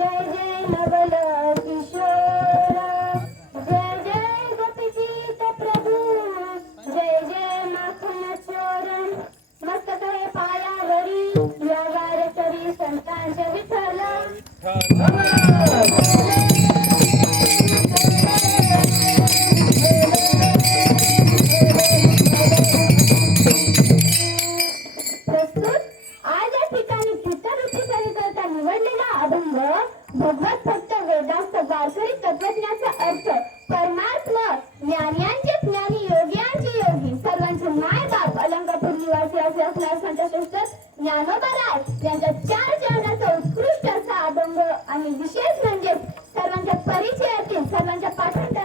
जय जय नवल किशोर जय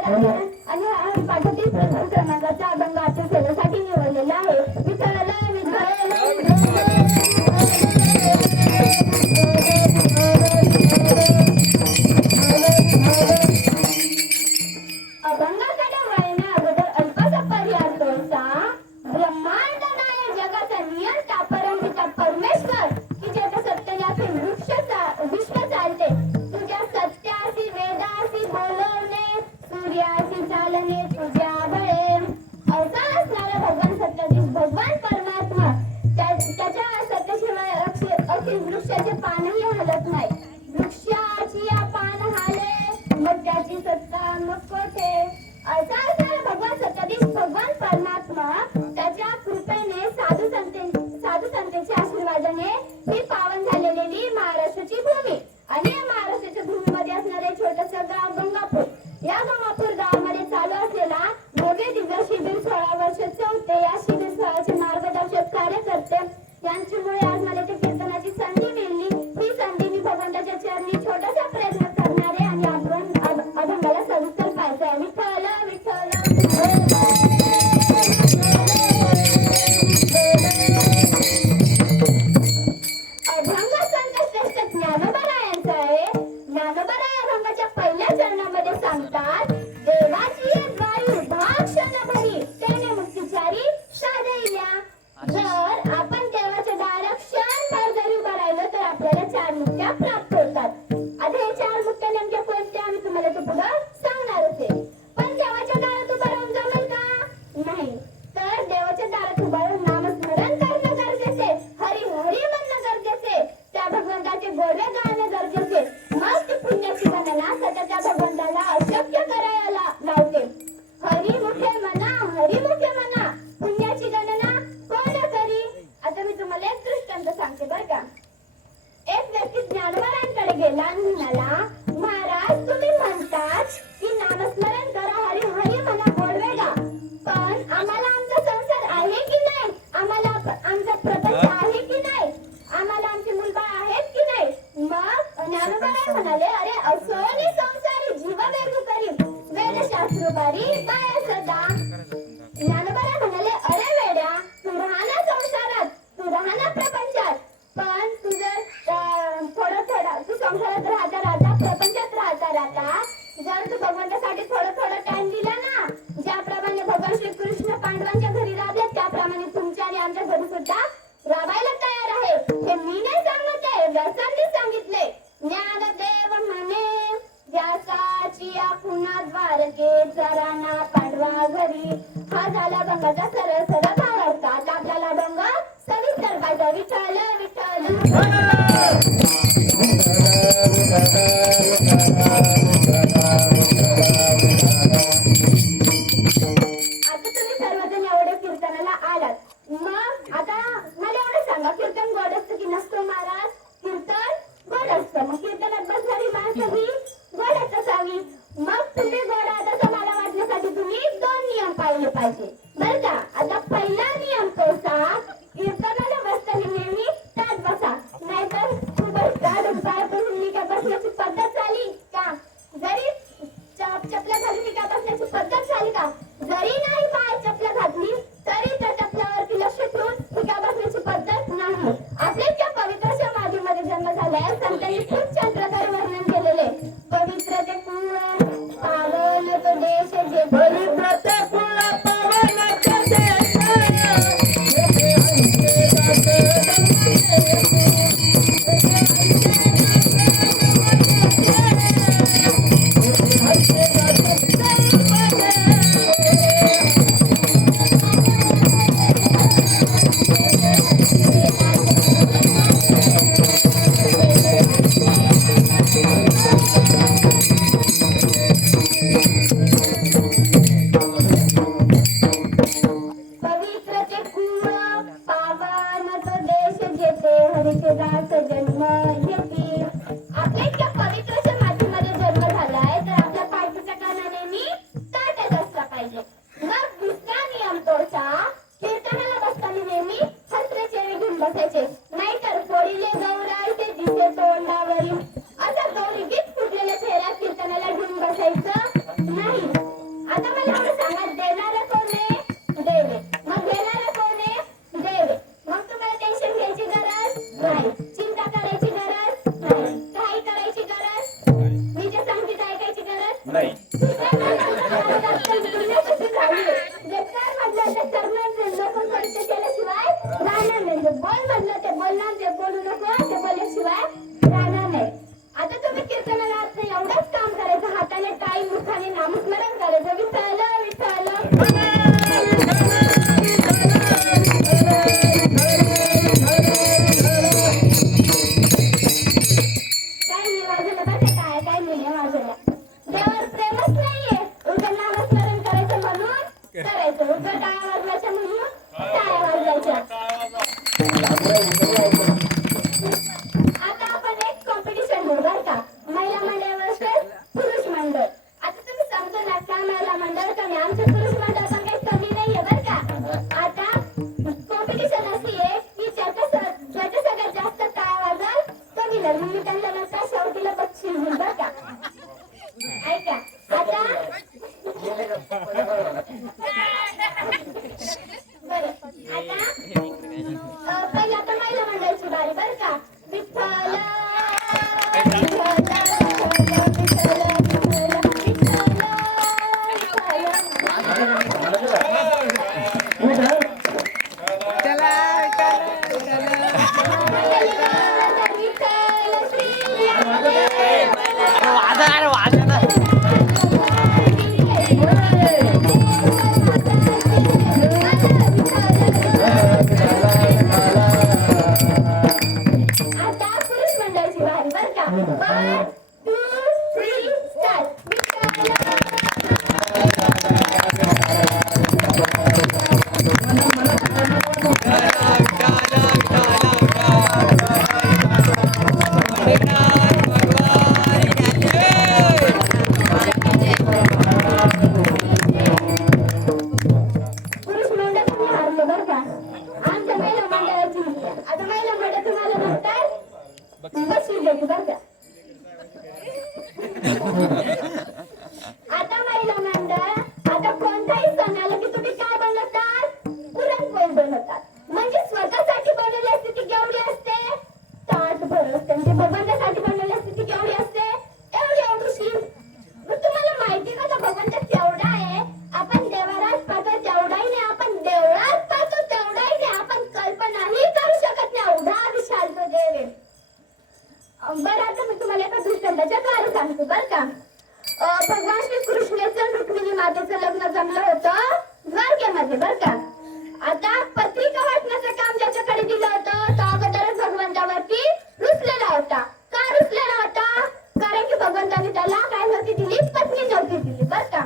आणि हा पाठातील प्रथम क्रमांकाचा अभंग आजच्या सेवेसाठी निवडलेला आहे. विठ्ठल अभंगाकडे वळण्या अगोदर अल्पसा पर्याय तोचा ब्रह्मांड नाय जगाचा नियंता परमपिता परमेश्वर की ज्याच्या सत्याचे विश्व चालते तुझ्या सत्यासी वेदासी बोलवणे सूर्यासी चालणे तुझ्या बळे असा असणारा भगवान सत्याधीश भगवान परमात्मा त्याच्या सत्याशिवाय अखिल वृक्षाचे पानही हलत नाही. वृक्षाची या पान हाले मग त्याची सत्ता मग कोठे. असा असणारा भगवान सत्याधीश भगवान परमात्मा त्याच्या कृपेने साधू संतांच्या आशीर्वादाने ही पावन झालेली महाराष्ट्राची भूमी आणि या महाराष्ट्राच्या भूमीमध्ये असणारे छोटस गाव गंगापूर. या गंगापूर गावामध्ये चालू असलेला भव्य दिव्य शिबिर 16 वर्षाचे होते. या शिबिर 16चे मार्गदर्शक कार्यकर्ते यांच्यामुळे आज मला त्या कीर्तनाची संधी मिळाली. ही संधी मी भगवंताच्या चरणी छोटासा प्रयत्न करणारे आणि आपण अभंगाला सविस्तर पाहायचं. विठ्ठल विठ्ठल अभंग संत श्रेष्ठ ज्ञानोबारायांचा आहे. ज्ञानोबाराय अभंगाच्या पहिल्या चरणामध्ये सांगतात देवाची एक वायू भाक्षण भरी त्याने मुक्तिचारी साधैल्या. जर आपण देवाच्या दारात क्षणभर जरी उभा राहिलो तर आपल्याला 4 मुक्त्या प्राप्त होतात. आता हे 4 मुक्त्या नेमक्या कोणत्या आम्ही तुम्हाला ते पुढं सांगणारच आहे. पण देवाच्या दारात उभा राहून जमेल का? नाही. तर देवाच्या दारात उभा राहून नामस्मरण करणं गरजेचे, हरी हरी म्हणणं गरजेचे, त्या भगवंताचे गोडवे गाणं गरजेचे. मग ती पुण्याची गणना सतत त्या भगवंताला अशक्य करायला लावते. हरी मुखे म्हणा पुण्याची गणना कोण करी. आता मी तुम्हाला एक दृष्टांत सांगते बरं का. एक व्यक्ती ज्ञानोबारांकडे गेला आणि म्हणाला महाराज तुम्ही म्हणतात की नामस्मरण करा हरी हरी म्हणा गोडवे गा, पण आम्हाला आमचा संसार आहे की नाही, आम्हाला आमचा प्रपंच आहे की नाही, आम्हाला आमचे मुलबाळ आहेत की नाही. मग ज्ञानोबाराय म्हणाले अरे असोनी संसारी जीव वेगू करी वेदशास्त्र बारी काय सदा. ज्ञानोबाराय म्हणाले अरे वेड्या तू राहना संसारात, तू राहना प्रपंचात, पण तू जर थोडं तू संसारात राहता प्रपंचात राहता जर तू भगवंतासाठी थोडं टाइम दिला ना, ज्याप्रमाणे भगवान श्रीकृष्ण पांडवांच्या घरी राबले त्याप्रमाणे तुमच्या आणि आमच्या घरी सुद्धा राबायला तयार आहे. हे मी नाही सांगत आहे, व्यासांनी सांगितले. ज्ञानदेव म्हणे व्यासाची पुन्हा द्वारके चराना पांडवा घरी. हा झाला अभंगाचा सरळ भावार्थ. आता आपल्याला अभंग सविस्तर पाहिजे. विठ्ठल विठ्ठल आता तुम्ही सर्वजण एवढ्या कीर्तनाला आलात. मग आता मला एवढं सांगा कीर्तन गोड असतं की नसतो महाराज? कीर्तन गोड असतं. मग कीर्तनात बसणारी माणसं ही गोडच असावी. मग तुम्ही गोड आता मला वाटण्यासाठी तुम्ही 2 नियम पाळले पाहिजे बरं का. आता पहिला नियम कसा कीर्तनाला बसताना नेहमी ताट बसा, नाहीतर खूपच ताट पायापासून निका बसण्याची पद्धत झाली का, जरी चपला घालून निका बसण्याची पद्धत झाली का, जरी नाही पाय चपला घातली तरी त्या चपलावरती लक्ष ठेवून निका बसण्याची पद्धत नाही. आपल्या त्या पवित्र समाधीमध्ये जन्म झालाय. संतांनी खूप छान प्रकारे वर्णन केलेले. पवित्र ते कुळ पावन तो देश जे पवित्र ते कुळ पावन तो देश स्पष्ट केल्याशिवाय राहणार नाही. बोल म्हणलं ते बोलणार, ते बोलू नको ते बोलल्याशिवाय राहणार नाही. आता तुम्ही कीर्तनाला अर्थ एवढंच काम करायचं, हाताने टाळी मुखाने नामस्मरण करायचं, विठ्ठल विठ्ठल. काय मी वाजवलं बरं काय काय नाही वाजवलं. देवावर प्रेमच नाहीये, उलट नामस्मरण करायचं म्हणून करायचं, उलट टाळ्या वाजवायच्या म्हणून टाळ्या वाजवायच्या. आता आपण एक कॉम्पिटिशन घेऊ बरं का, महिला मंडळ वर्सेस पुरुष मंडळ. आता तुम्ही समजू नका महिला मंडळ कमी, आमचं पुरुष मंडळ पण काही कमी नाहीये बरं का. आता कॉम्पिटिशन अशी आहे की ज्याच्या सगळ्यात जास्त टाळ्या वाजल तो विनर. मी त्यांना नंतर शेवटीला बक्षीस देईल बरं का. ऐका आता बरं, आता पहिला तर महिला मंडळाची बारी बरं का. विठ्ठल आता महिला मंडळ, आता कोणताही सण आला की तुम्ही काय बनवतात? पुरणपोळी बनवतात. म्हणजे स्वतःसाठी बनवली असते ती केवढी असते? ताटभर असते. म्हणजे भगवंतासाठी बनवली असते ती केवढी असते? एवढीशी. मग तुम्हाला माहिती का तो भगवंत केवढा आहे? आपण देवारात पाहतो तेवढाही नाही, आपण देवळात पाहतो तेवढाही नाही, आपण कल्पनाही करू शकत नाही एवढा विशाल तो देव आहे. बरं आता मी तुम्हाला एका दृष्टांताच्या द्वारे सांगतो बरं का. भगवान श्री कृष्णाचं रुक्मिणी मातेचं लग्न जमलं होतं द्वारकेमध्ये बरं का. आता पत्रिका वाटण्याचं काम ज्याच्याकडे दिलं होतं तो अगोदरच भगवंतावरती रुसलेला होता. का रुसलेला होता? कारण की भगवंताने त्याला काय नव्हती दिली? पत्नी नव्हती दिली बरं का.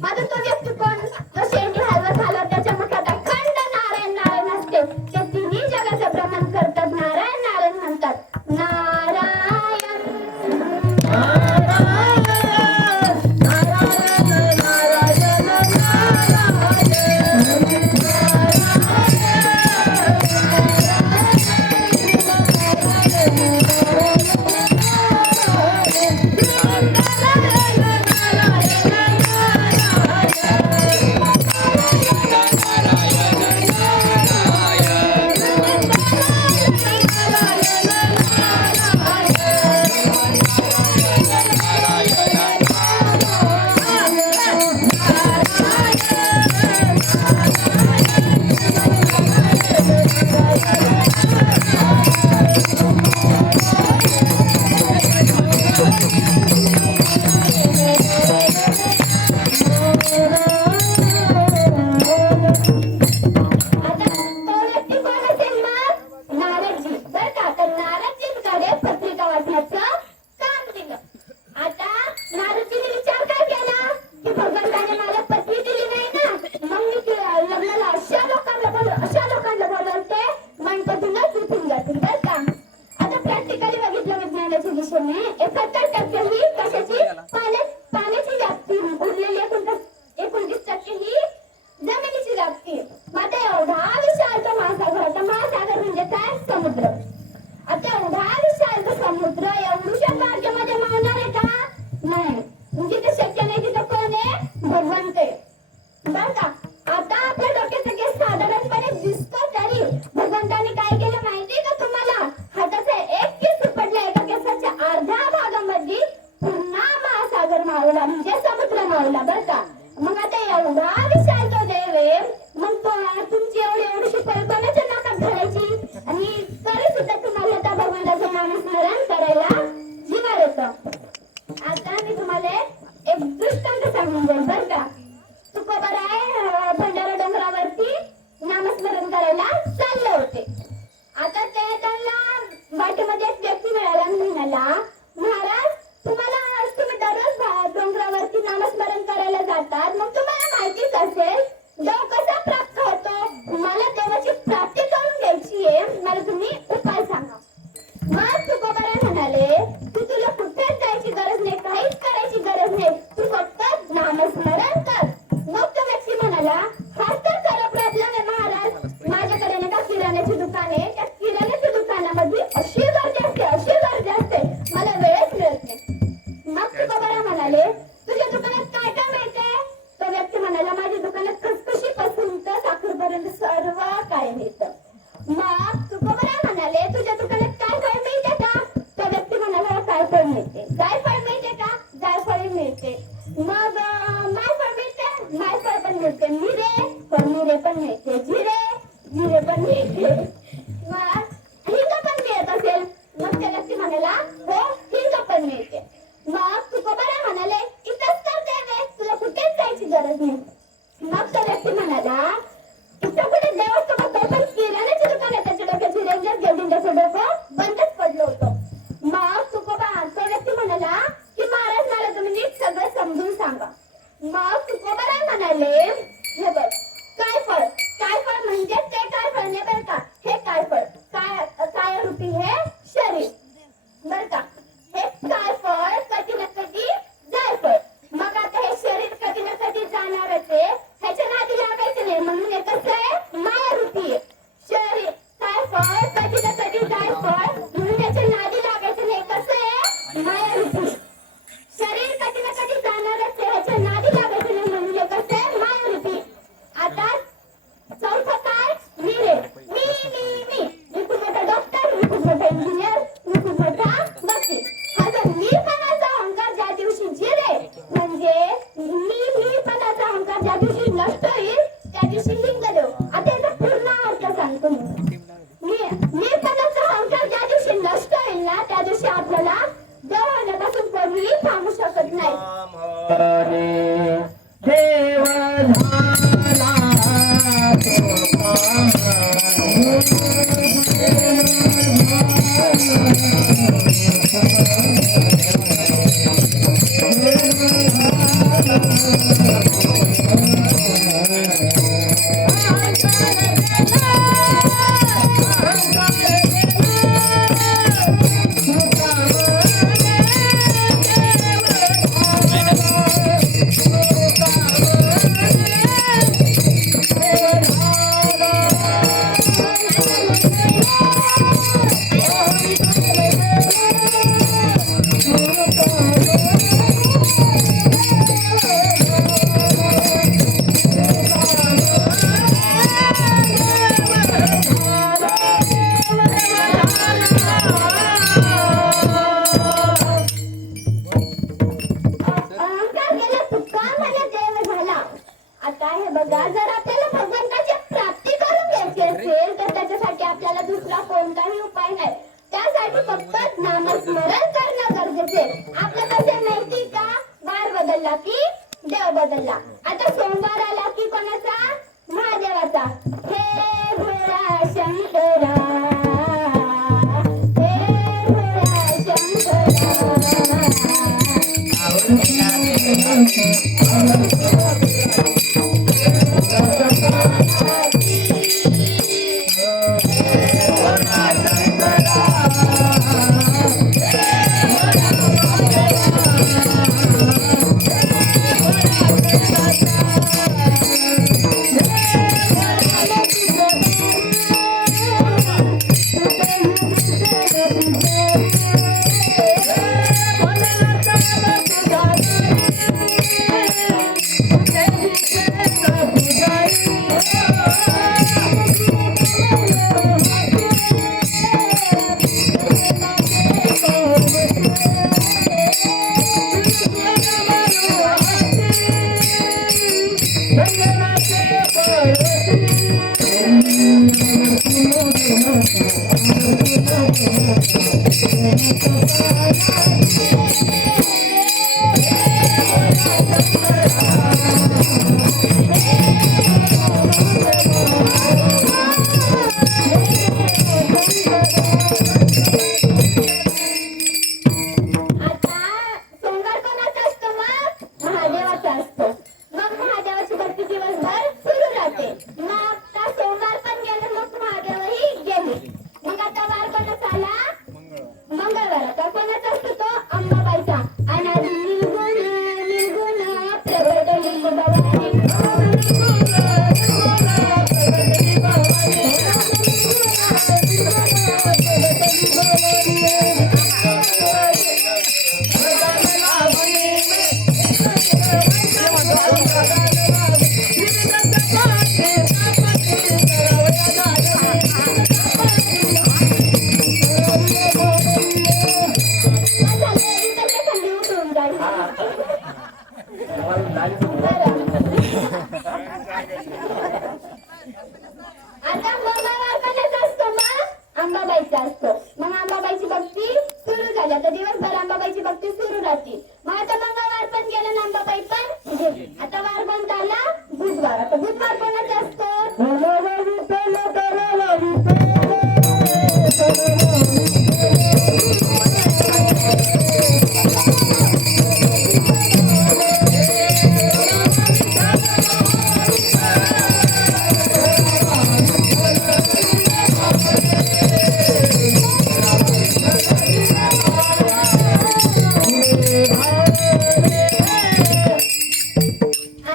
माझा तो व्यक्ती कोण? तो शेंडी हलवत हलवत त्याच्या मुखात अखंड नारायण नारायण असते. ते तिन्ही जगाचं भ्रमण करतात, नारायण नारायण म्हणतात. मावला म्हणजे समुद्र मावला बरं का. मग आता एवढा विशाल तो देव आहे, मग तुमची एवढी समजेल बर का. तुकोबाराय भंडारा डोंगरावरती नामस्मरण करायला चालले होते. आता ते त्यांना वाटेमध्ये एक व्यक्ती मिळाला आणि म्हणाला, महाराज तुम्ही दररोज डोंगरावरती नामस्मरण करायला जातात, मग तुम्हाला माहितीच असेल देव कसा प्राप्त होतो. मला देवाची प्राप्ती करून घ्यायची आहे, मला तुम्ही उपाय सांगा. मग तुकोबाराय म्हणाले, तुला कुठेच जायची गरज नाही, काहीच करायची गरज नाही, तू फक्त नामस्मरण कर. मग तो व्यक्ती म्हणाला, हा तर खरा प्रॉब्लेम आहे महाराज. माझ्याकडे नाही का किराण्याची दुकान आहे, त्या किराण्याच्या दुकानामध्ये अशी गर्दी असते, मला वेळच मिळत नाही. मग तुकोबाराय म्हणाले, तुझ्या दुकानात काय काय मिळते. तो व्यक्ती म्हणाला, माझ्या दुकानात खसखशीपासून तर साखरपर्यंत सर्व काय मिळतं. मग तुकोबाराय म्हणाले, तुझ्या दुकानात काय फळ मिळते का. तो व्यक्ती म्हणाला, काय फळ मिळते. जायफळ मिळते का. जायफळ मिळते. मग मायफळ मिळते. मायफळ पण मिळते. मिरे पण मिळते. जिरे पण मिळते. मग हिंग पण मिळत असेल. मग त्या व्यक्ती म्हणाला, हो हिंग पण मिळते. मग तुकोबाराय म्हणाले, इथंच तर देव आहे, तुला कुठेच जायची गरज नाही. मग तो व्यक्ती म्हणाला, कुठं कुठे देव असतो बघ, तो पण किराण्याची दुकान आहे, त्याच्या डोक्याची रेंजच गेली, त्याचं डोकं बंदच पडलं होतं. मग तो व्यक्ती म्हणाला की महाराज मला तुम्ही नीट सगळं समजून सांगा. मग तुकोबाराय म्हणाले, हे बघ काय फळ म्हणजे ते काय फळ नाही बरं का, हे काय फळ काय रूपी हे शरीर बरं का. हे काय फळ कधी ना कधी जायफळ. मग आता हे शरीर कधी ना कधी जाणारच आहे, ह्याच्या नादी लागायचं नाही, म्हणून हे कसं आहे माया रूपी आहे. शरीर काय फळ कधी ना कधी जायफळ, म्हणून ह्याच्या नादी लागायचं नाही, कसं आहे माया रूपी. शरीर कधी ना कधी जाणारच आहे, ह्याच्या नादी लागायचं नाही, म्हणून हे कसं आहे माया रूपी. आता चौथं काय मी खूप मोठा डॉक्टर, मी खूप मोठा इंजिनियर, मी खूप मोठा वकील. हा जो मीपणाचा अहंकार ज्या दिवशी जिरे, म्हणजे मीपणाचा अहंकार ज्या दिवशी नष्ट होईल, त्या दिवशी लिंगदेव. आता याचा पूर्ण अर्थ सांगतो मी. मीपणाचा अहंकार ज्या दिवशी नष्ट होईल ना, त्या दिवशी आपल्याला देव होण्यापासून कोणीही थांबू शकत नाही. देव झाला जर आपल्याला भगवंताची प्राप्ती करून घ्यायची असेल तर त्याच्यासाठी आपल्याला दुसरा कोणताही उपाय नाही. त्यासाठी फक्त नामस्मरण करणं गरजेचे. आपलं कसं माहिती का, वार बदलला की देव बदलला. आता सोमवार आला की कोणाचा, महादेवाचा. हे भोळा शंकरा, हे भोळा शंकरा. Thank you. आता मंगळवार कोणाचा असतो मग? अंबाबाईचा असतो. मग अंबाबाईची भक्ती सुरू झाली. आता दिवसभर अंबाबाईची भक्ती सुरू राहते. मग आता मंगळवार पण गेला आणि अंबाबाई पण गेली. आता वार कोणता आला? बुधवार. आता बुधवार कोणाचा असतो?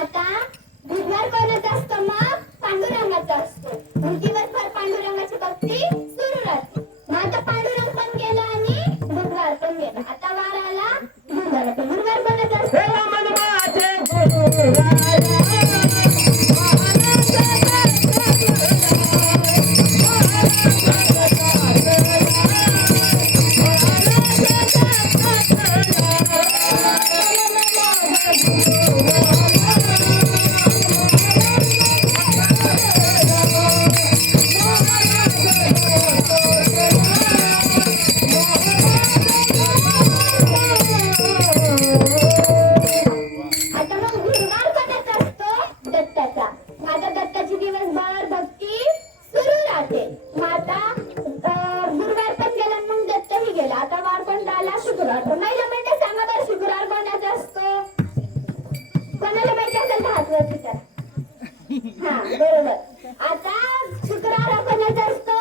आता बुधवार कोणाचा असतो मग? पांडुरंगाचा असतो. मग दिवसभर पांडुरंगाची भक्ती सुरू राहते. मग आता पांडुरंग पण गेला आणि बुधवार पण गेला. आता वार आला बुधवार. आता गुरुवार कोणाचा असतो? आता मग गुरुवार कोणाचा असतो? दत्ताचा. मग आता दत्ताची दिवसभर भक्ती सुरू राहते. मग आता गुरुवार पण गेला आणि मग दत्तही गेला. आता वार पण आला शुक्रवार. तर महिला म्हणजे सांगा बरं शुक्रवार कोणाचा असतो? कोणाला माहिती असेल तर हात वरती करा. हा बरोबर. आता शुक्रवार हा कोणाचा असतो?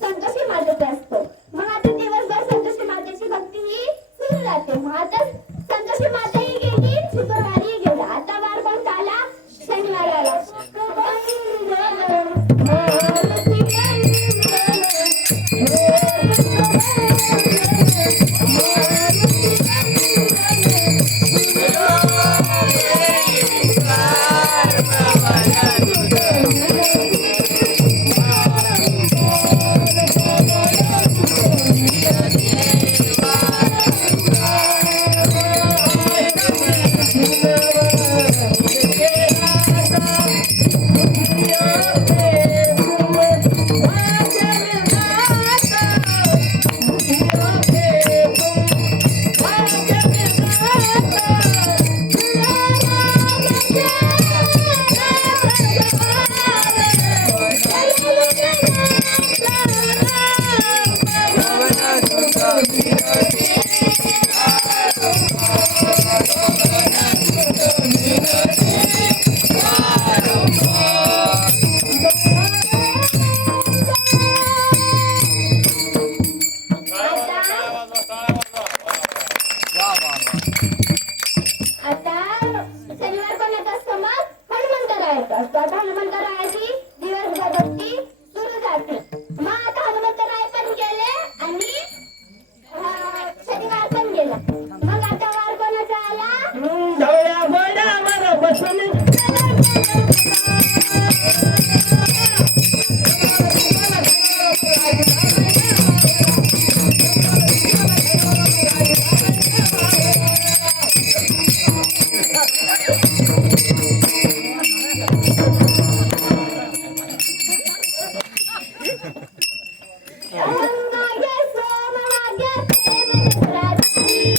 संतोषी मातेचा असतो. मग आता दिवसभर संतोषी मातेची भक्ती ही सुरू राहते. मग आता संतोषी माताही गेली, शुक्रवारी गेला. आता वार कोणता आला? शनिवार आला. आता शनिवार कोणाचा असतो मग? हनुमंतरायाचा असतो. आता हनुमंतरायाची दिवसभर भक्ती सुरू झाली. मग आता हनुमंतराय पण गेले आणि शनिवार पण गेला. मग आता वार कोणाचा आला? ढवळ्या घोड्यावर बसून अंगागे सोमवागे प्रेम रात्री.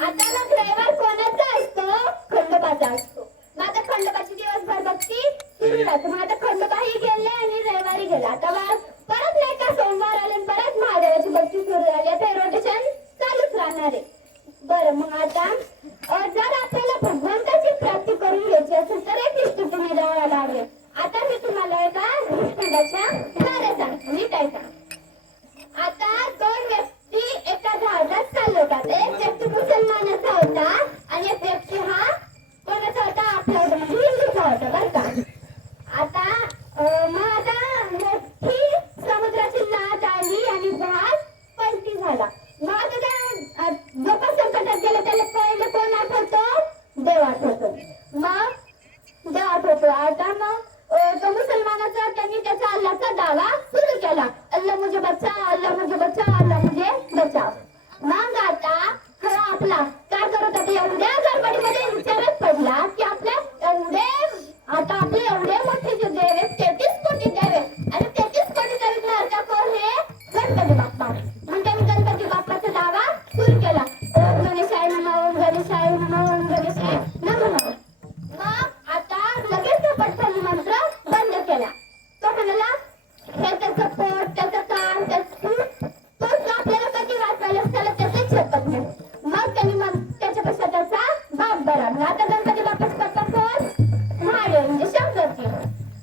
आता मग रविवार कोणाचा असतो? खंडोबाचा असतो. मग आता खंडोबाची दिवसभर भक्ती सुरू राहते. मग आता खंडोबाही गेले आणि रविवारी गेला. आता वार परत नाही का सोमवार आले आणि परत महादेवाची भक्ती सुरू झाली. आता रोटेशन चालूच राहणार आहे. बरं मग आता जर आपल्याला भगवंताची प्राप्ती करून घ्यायची असेल तर एक इष्ट तुम्ही द्यावा लागेल. आता मी तुम्हाला एका दृष्टांताच्या गाण्या सांगतो. नीट ऐका. आता दोन व्यक्ती एका झाडात चाललो होता. एक व्यक्ती मुसलमानाचा होता आणि एक व्यक्ती हा कोणाचा होता, आपला होता, म्हणजे हिंदूचा होता बरं का. आता मग आता मोठी समुद्राची लाट आली आणि जहाज पलटी झाला. मग आता त्या जो पण संकटात गेला त्याला पहिले कोण आठवतो, देव आठवतो. मग देव आठवतो. आता मग तो मुसलमानाचा त्यांनी त्याचा अल्लाचा दावा सुरू केला. अल्लाह मुझे बचा, अल्लाह मुझे बचा, अल्लाह मुझे बचा. मग आता खरं आपला काय करत होता, एवढ्या गडबडीमध्ये विचारच पडला की आपल्या एवढे आता आपले एवढे मोठे जे देव आहेत 33 कोटी देव आहेत आणि 33 कोटी देवीचा कोण हे गणपती बाप्पा. मग त्यांनी गणपती बाप्पाचा दावा सुरू केला. ओम गणेशाय नमः, ओम गणेशाय नमः, ओम गणेशाय नमः. मग आता लगेच तो पटकन मंत्र बंद केला. तो म्हणाला हे त्याचं पोट, त्याचं कान, तोच आपल्याला कधी वाचवायला त्याला त्याचंच शपथ नाही. मग त्यांनी मग त्याच्यापेक्षा त्याचा बाप बरा. मग आता गणपती बाप्पाचा पप्पा कोण, महादेव म्हणजे शंकरजी.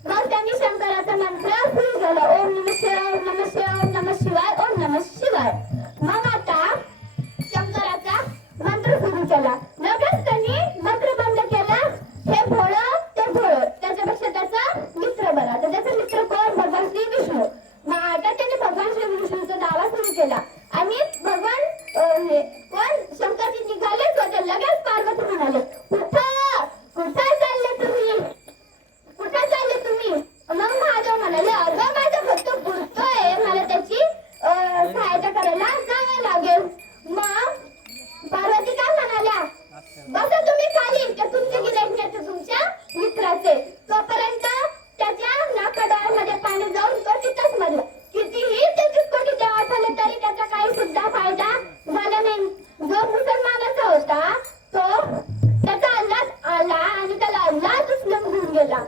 मग त्यांनी शंकराचा मंत्र सुरू केला. ओम नमः शिवाय, ओम नमः शिवाय, ओम नमः शिवाय, ओम नमः शिवाय. मग आता शंकराचा मंत्र सुरू केला. लगेच त्यांनी मंत्र बंद केला. हे भोळं ते भोळं, त्याच्यापेक्षा त्याचा मित्र बरा. तर त्याचा मित्र कोण, भगवान श्री विष्णू. मग आता त्यांनी भगवान श्री विष्णूचा दावा सुरू केला आणि भगवान कोण शंकरजी निघालेच होते. लगेच पार्वती म्हणाले कुठं चालले तुम्ही, कुठं चालले तुम्ही. मग महादेव म्हणाले अगं माझा भक्त बुडतोय, मला त्याची सहायता करायला जावं लागेल. मग पार्वती काय म्हणाल्या, बसा तुम्ही खाली, ते तुमचे गिऱ्हाईक नाही ते तुमच्या मित्राचे. तोपर्यंत त्याच्या नाकाडोळ्यामध्ये पाणी जाऊन तो तिथंच मरला. कितीही 33 कोटी देव आठवले तरी त्याचा काही सुद्धा फायदा झाला नाही. जो मुसलमानाचा होता तो त्याचा अल्लाह आला आणि त्याला अल्लाह उचलून घेऊन गेला.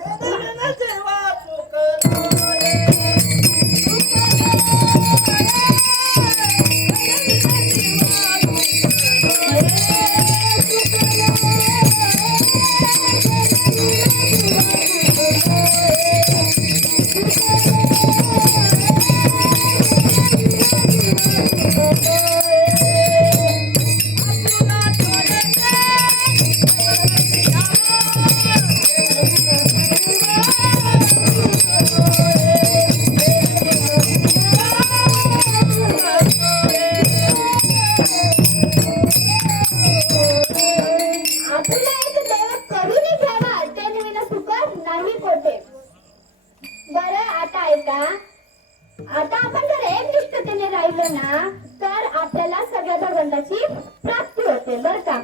आता आपण जर एकनिष्ठतेने राहिलो ना तर आपल्याला सगळ्या भगवंताची प्राप्ती होते बरं का.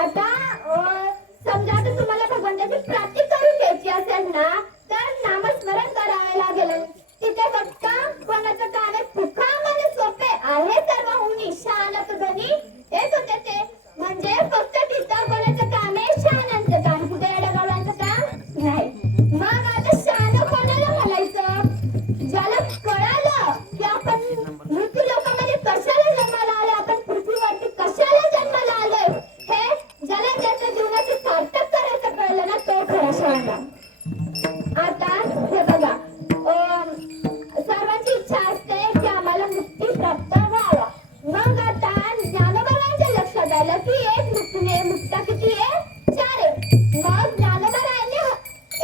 आता समजा आता तुम्हाला भगवंताची प्राप्ती करून घ्यायची असेल ना तर नामस्मरण करावे लागेल. तिथे फक्त कोणाचं काम आहे फुकामाने सोपे आहे सर्वहुनी शानत गणी हेच होते ते. म्हणजे फक्त तिथं कोणाचं काम आहे शहाण्यांचं काम, कुठे येड्यागावांचं काम नाही. मग आता शहाण कोणाला म्हणायचं, ज्याला कळालं की आपण मृत्यू लोकांमध्ये कशाला जन्माला आलोय, आपण पृथ्वीवरती कशाला जन्माला आलोय, हे ज्याला त्याच्या जीवनाची सार्थक करायचं कळलं ना तो खरा शहाणा. आता हे बघा सर्वांची इच्छा असते की आम्हाला मुक्ती प्राप्त व्हावा. मग आता ज्ञानोबांच्या लक्षात आलं की एक मुक्ता किती आहे, 4 आहे. मग ज्ञानोबांनी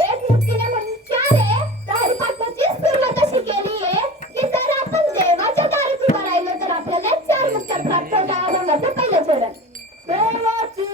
एक मुक्तीने म्हणून 4 आहे तर हरिपाठाची सुरुवात अशी केली आहे की जर आपण देवाच्या दारात उभं राहिलो तर आपल्याला 4 मुक्त्या प्राप्त होतात. मग आता पहिलं चरण देवाची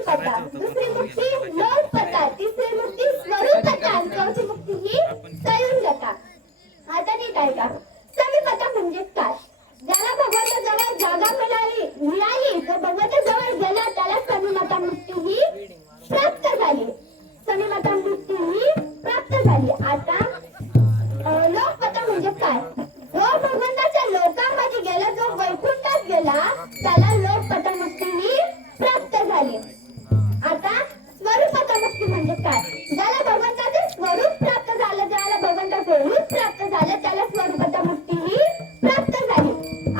समीपता, दुसरी मुक्ती लोकपता, तिसरी मुक्ती स्वरूपता आणि चौथी मुक्ती ही संयुजता. आता नीट ऐका. समीपता म्हणजे काय? ज्याला भगवंताजवळ जागा मिळाली तो भगवंताजवळ गेला त्याला समीपता मुक्ती ही प्राप्त झाली. समीपता मुक्ती ही प्राप्त झाली. आता लोकपता म्हणजे काय? जो भगवंताच्या लोकांमध्ये गेला, जो वैकुंठात गेला त्याला लोकपता मुक्ती ही प्राप्त झाली. आता स्वरूपता मुक्ती म्हणजे काय? ज्याला भगवंताचे स्वरूप प्राप्त झालं, ज्याला भगवंताचे रूप प्राप्त झालं त्याला स्वरूपता मुक्ती ही प्राप्त झाली.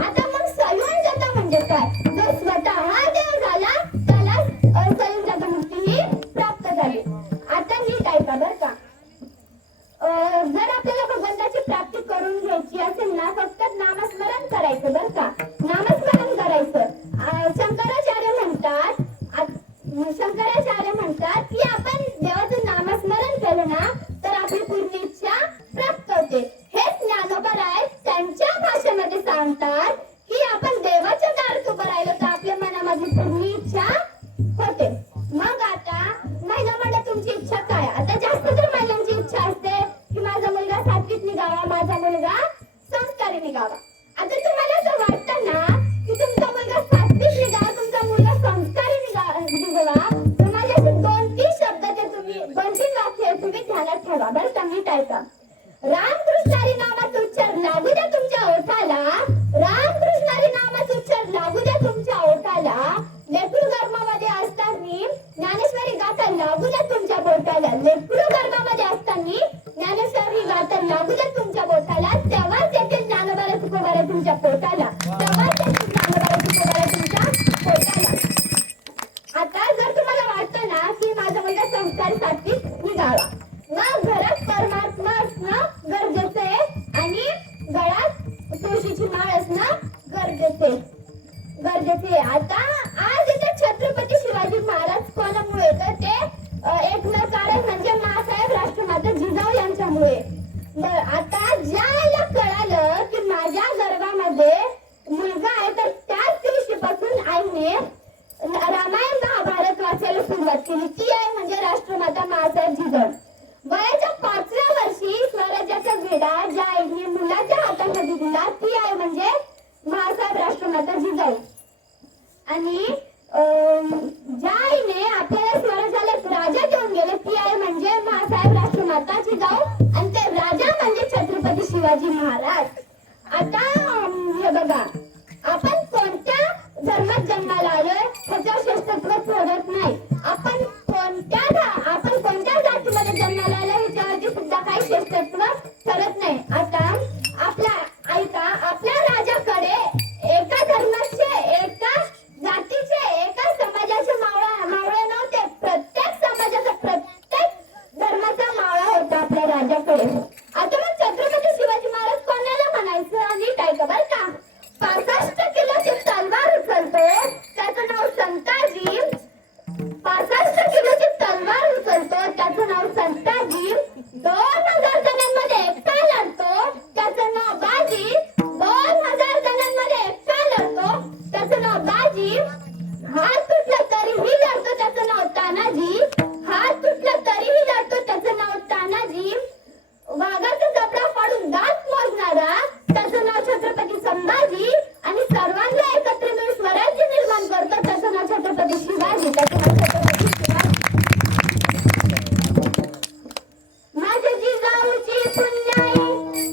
आता मग संयुजता म्हणजे काय? जो स्वतः देव झाला त्याला संयुजता मुक्ती ही प्राप्त झाली. आता नीट ऐका बरं का. जर आपल्याला भगवंताची प्राप्ती करून घ्यायची असेल ना, फक्त नामस्मरण करायचं बरं का. नामस्मरण करायचं. शंकराचार्य म्हणतात की आपण देवाचं नामस्मरण केलं ना तर आपली पूर्ण इच्छा प्राप्त होते. हेच ज्ञानोबा राय त्यांच्या भाषेमध्ये सांगतात की आपण देवाच्या दारात उभं राहिलो तर आपल्या मनामधली पूर्ण इच्छा होते. मग आता महिला म्हणतात तुमची इच्छा काय? आता जास्त तर महिलांची इच्छा असते की माझा मुलगा सात्विक निघावा, माझा मुलगा संस्कारी निघावा. आता तुम्हाला असं वाटतं ना की तुमचा मुलगा सात्विक निघावा, तुमचा मुलगा संस्कारी निघावा, तुम्हाला असे 2-3 शब्द ते तुम्ही 2-3 वाक्य तुम्ही ध्यानात ठेवा बरं का. नीट ऐका. रामकृष्णारी नामाचा उच्चार लागू द्या तुमच्या ओठाला, रामकृष्णारी नामाचा उच्चार लागू द्या तुमच्या ओठाला. लेकरू गर्भामध्ये असताना ज्ञानेश्वरी गाथा लागू द्या तुमच्या बोटाला, लेकरू गर्भामध्ये असताना ज्ञानेश्वरी गाथा लागू द्या तुमच्या बोटाला. तेव्हाच येते ज्ञानोबाला तुकोबाला तुमच्या पोटाला, तेव्हाच येते ज्ञानोबाला तुकोबाला तुमच्या पोटाला. आता जर तुम्हाला वाटतं ना की माझा मुलगा संस्कारी सात्विक निघावा, मग घरात परमात्मा असणं गरजेचं आहे आणि गळ्यात तुळशीची माळ असणं गरजेचे. आता आज इथे छत्रपती शिवाजी महाराज कोणामुळे तर ते एकमेव कारण म्हणजे मासाहेब राष्ट्रमाता जिजाऊ यांच्यामुळे. आता ज्याला कळालं की माझ्या गर्भामध्ये मुलगा आहे तर त्याच दिवशीपासून आईने रामायण महाभारत वाचायला सुरुवात केली. ती आहे म्हणजे राष्ट्रमाता मासाहेब जिजाऊ. वयाच्या 5व्या वर्षी स्वराज्याचा विडा ज्या आईने मुलाच्या हातामध्ये दिला ती आहे म्हणजे मासाहेब राष्ट्रमाता जिजाऊ. आणि ज्या आईने आपल्याला स्वराज्याला राजा देऊन गेले ती आहे म्हणजे मासाहेब राष्ट्रमाता जिजाऊ आणि ते राजा म्हणजे छत्रपती शिवाजी महाराज. आता हे बघा, आपण कोणत्या धर्मात जन्माला आलोय त्याच्यावर श्रेष्ठत्व ठरत नाही. आपण कोणत्या जातीमध्ये जन्माला आलोय ह्याच्यावरती सुद्धा काही श्रेष्ठत्व ठरत नाही. आता आपल्या राजाकडे एका धर्माचे, एका जातीचे, एका समाजाचे मावळे नव्हते. प्रत्येक समाजाचा, प्रत्येक धर्माचा मावळा होता आपल्या राजाकडे. आता मग छत्रपती शिवाजी महाराज कोणाला म्हणायचं? नीट ऐका बरं का. 65 किलोची तलवार उचलतो त्याचं नाव संताजी. 65 किलोची तलवार उचलतो त्याचं नाव संताजी. 2000 जणांमध्ये एकटा लढतो त्याचं नाव बाजी. 2000 जणांमध्ये एकटा लढतो त्याचं नाव बाजी. हात तुटला तरीही लढतो त्याचं नाव तानाजी. हात तुटला तरीही लढतो त्याचं नाव तानाजी. वाघाचा जबडा फाडून दात मोजणारा त्याचं नाव छत्रपती संभाजी. आणि सर्वांना एकत्र मिळून स्वराज्य निर्माण करतो त्याचं नाव छत्रपती शिवाजी. त्याचं नाव छत्रपती शिवाजी. माझ्या जिजाऊची पुण्याई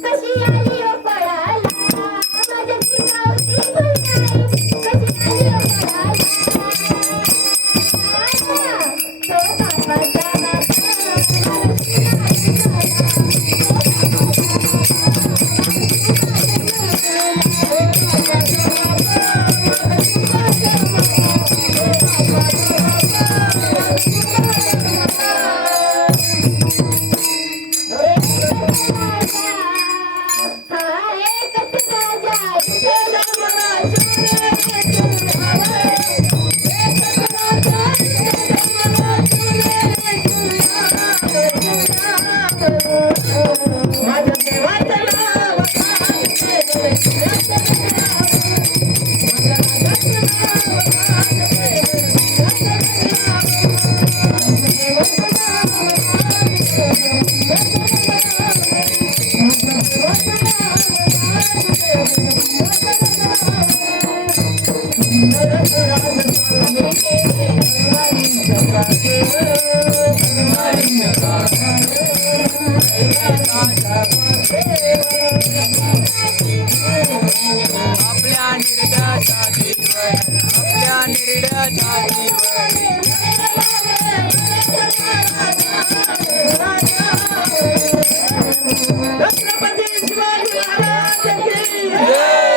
कशी आली ओ पळाला, माझ्या जिजाऊची पुण्याई कशी आली ओ पळाला. तो बापाचा बाप आपल्या निर्ड्या छातीवर आपल्या निर्ड्या छातीवर छत्रपती शिवाजी महाराज की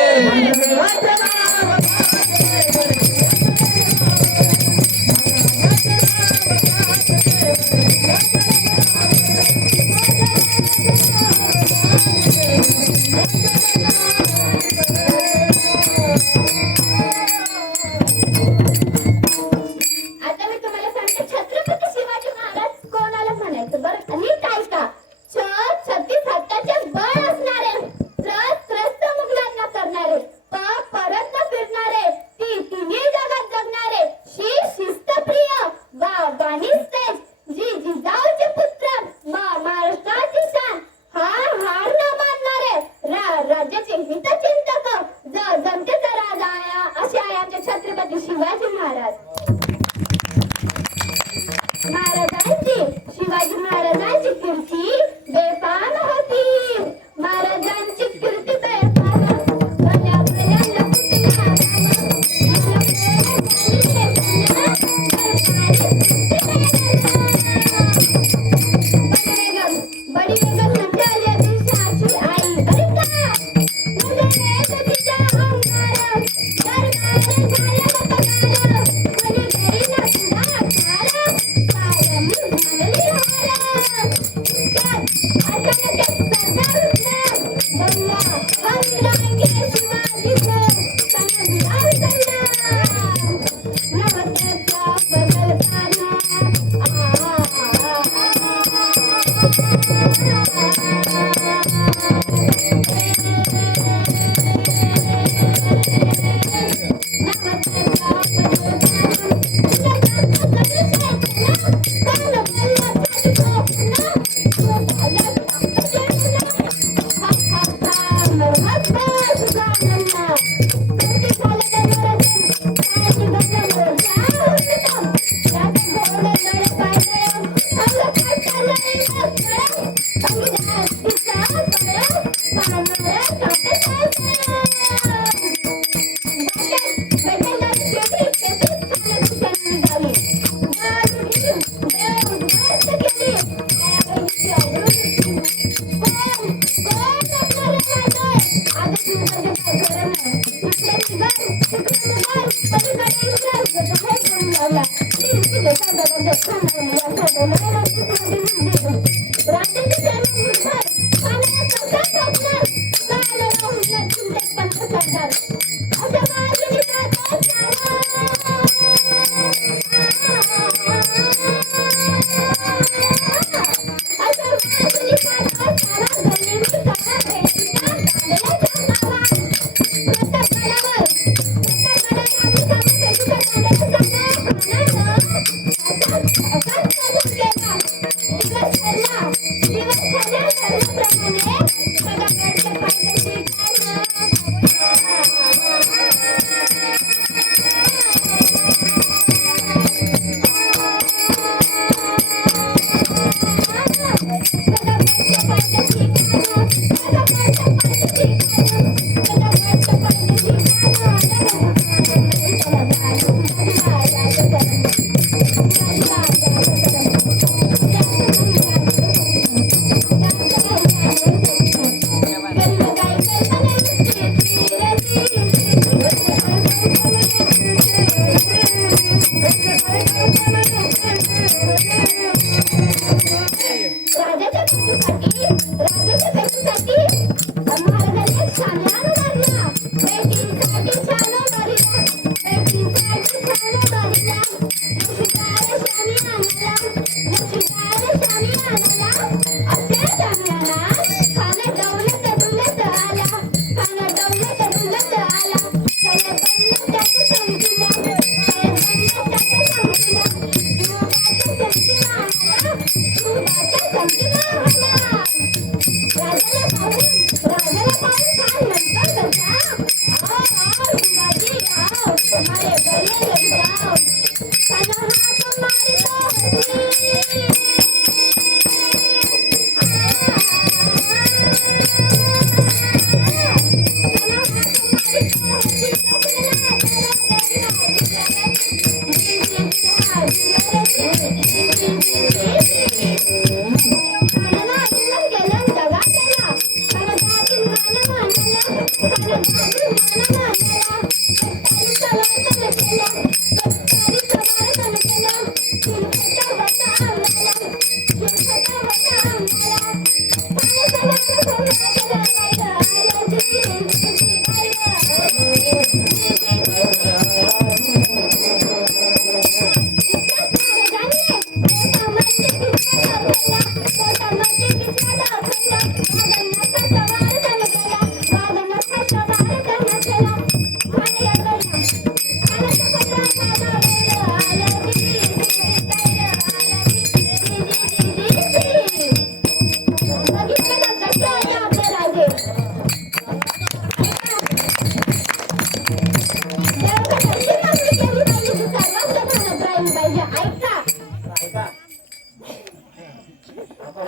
आता मी तुम्हाला सांगते छत्रपती शिवाजी महाराज कोणाला म्हणायचं बरं नीट ऐका. छत छत्तीस हाताचे बळ असणारे, त्रस्त मुघलांना करणारे, परत न फिरणारे, तिन्ही जगात जगणारे, शिस्तप्रिय, वाणिस्तेज, जिजाऊचे पुत्र, महाराष्ट्राची शान, हार न मानणारे, राज्याचे हितचिंतक, जनतेचा राजा असे आहे आमचे छत्रपती शिवाजी महाराज. शिवाजी महाराजांची कीर्ती बेफाम होती. महाराजांची कीर्ती बेफाम. भल्या भल्या लखुटीला बडी बेगम संध्याला दिशाची आई बरं का. मुले तिच्या अंगार दरबार झाला पगार. कोणी घरी नसणार सारं सारं झालेली हार. अचानक सरदार उठला बोलला हमलांगे शिवाजीचं सनंदार सरदार. नवसाचा बदलताना Thank you.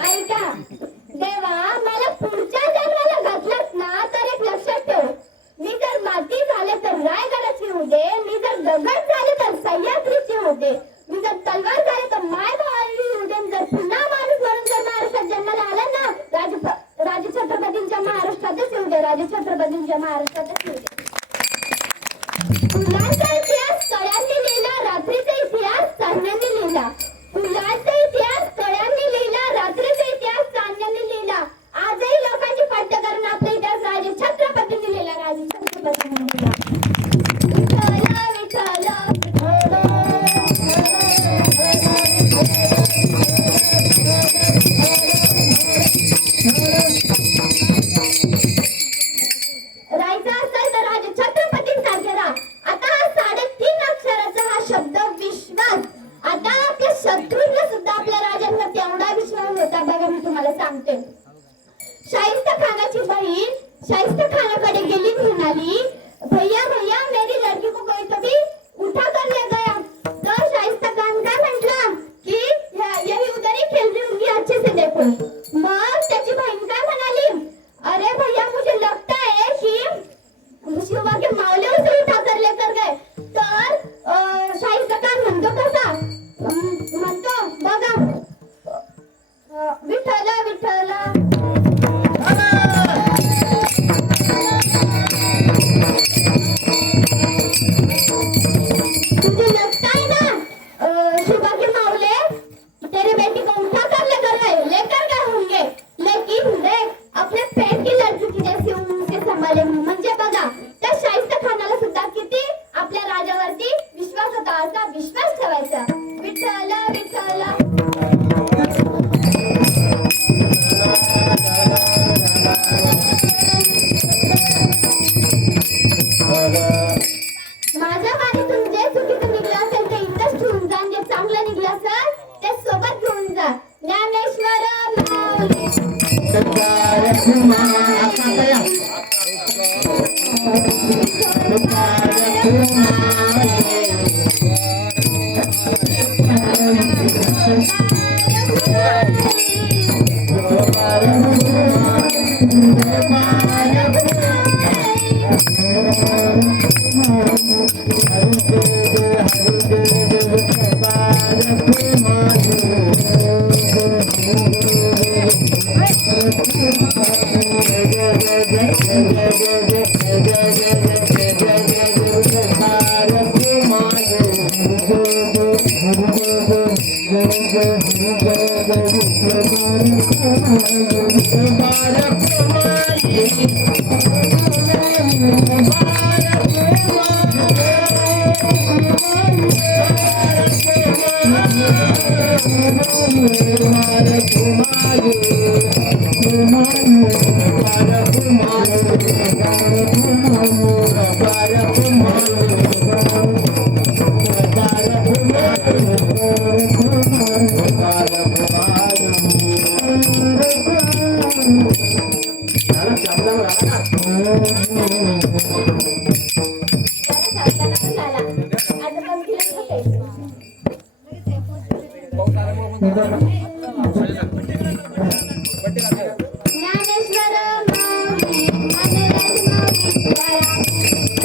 ऐका देवा, मला पुढच्या जन्माला घातलास ना तर एक लक्षात ठेव, मी जर माती झाले तर रायगडाची होऊ दे, मी जर दगड झाले तर सह्याद्रीची होऊ दे, मी जर तलवार झाले तर माय भावाची होऊ दे, जर पुन्हा माणूस म्हणून जर महाराष्ट्रात जन्माला आला ना, राजछत्रपतींच्या महाराष्ट्रातच येऊ दे, राजछत्रपतींच्या महाराष्ट्रातच येऊ दे. फुलांचा इतिहास कळ्यांनी लिहिला, रात्रीचा इतिहास चांदण्यांनी लिहिला. फुलांचा इतिहास कळ्यांनी लिहिला, रात्रीचा इतिहास चांदण्यांनी लिहिला. आजही लोकांची फट्ट करून आपला इतिहास राजे छत्रपतींनी लिहिला, राजे छत्रपतींनी लिहिला. विठ्ठल राहायचं असेल तर राजे छत्रपतींसारखे राहा. आता हा 3.5 अक्षराचा हा शब्द विश्वास, आता आपल्या शत्रूंना सुद्धा आपल्या राजांना तेवढा विश्वास होता बघा. मी तुम्हाला सांगते, शाहिस्ता खानाची बहीण शाहिस्ता खानाकडे गेली, म्हणाली भैया भैया मेरी लड़की को कोई तो भी उठा कर ले गया. तो शाहिस्ता खान काय म्हटलं की यही उधर ही खेल रही होंगी, अच्छे से देखो. मग त्याची बहीण काय म्हणाली, अरे भैया मुझे लगता है कि शिवा के मावले उसे उठा कर लेकर गए. तर शाहिस्ता खान म्हणतो कसा, म्हणतो बघा विठ्ठल विठ्ठल तुझे लगता है ना शिवा के मावले तेरे बेटी को उठा कर लेकर गए होंगे, लेकिन देख अपने पेट की लड़की की जैसी उनसे संभाले. म्हणजे बघा त्या शाहिस्ता खानाला सुद्धा किती आपल्या राजावरती विश्वास होता, असा विश्वास ठेवायचा. विठ्ठल विठ्ठल माझ्या वाणीतून जे चुकीचं निघलं असेल ते इथंच ठेवून जा, जे चांगलं निघलं असेल ते सोबत घेऊन जा. ज्ञानेश्वर माऊली पाऊस आल्यामुळे